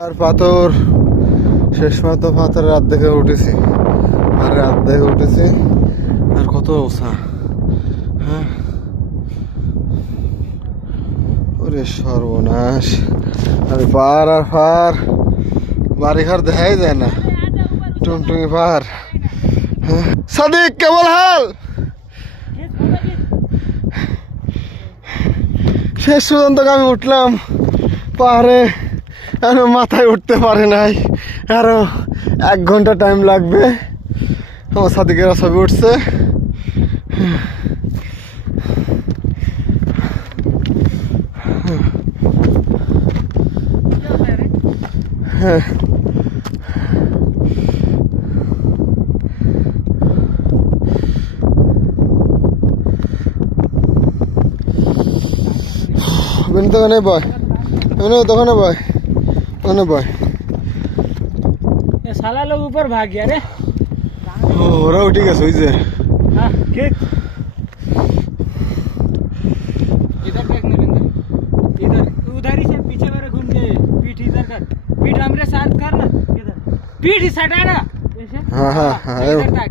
আর পাথর শেষ মতো পাথর রাত দেখে উঠেছি, আর রাত দেখে উঠেছি, আর কত উঁচা। হ্যাঁ, ওরে সর্বনাশ, আমি পার আর পার, বাড়ি ঘর দেখাই যায় না, টুমটুমি পার। হ্যাঁ সাদিক, কেমন হাল? শেষ পর্যন্ত আমি উঠলাম পাহাড়ে, আরো মাথায় উঠতে পারে নাই, আরো 1 ঘন্টা টাইম লাগবে। আমার সাদিকেরা ছবি উঠছে। হ্যাঁ, দোকানে বয়, দোকানে বয়, দোকানে বয়। साला लोग ऊपर भाग गया रे। ওরা উঠে গেছে ওই যে। हाँ ठीक। इधर देख नरेंद्र, इधर उधर ही से पीछे मेरे घूम के पीठ इधर कर, पीठ हमरे साथ कर ना, इधर पीठ सटा ना ऐसे। हाँ हाँ हाँ, इधर तक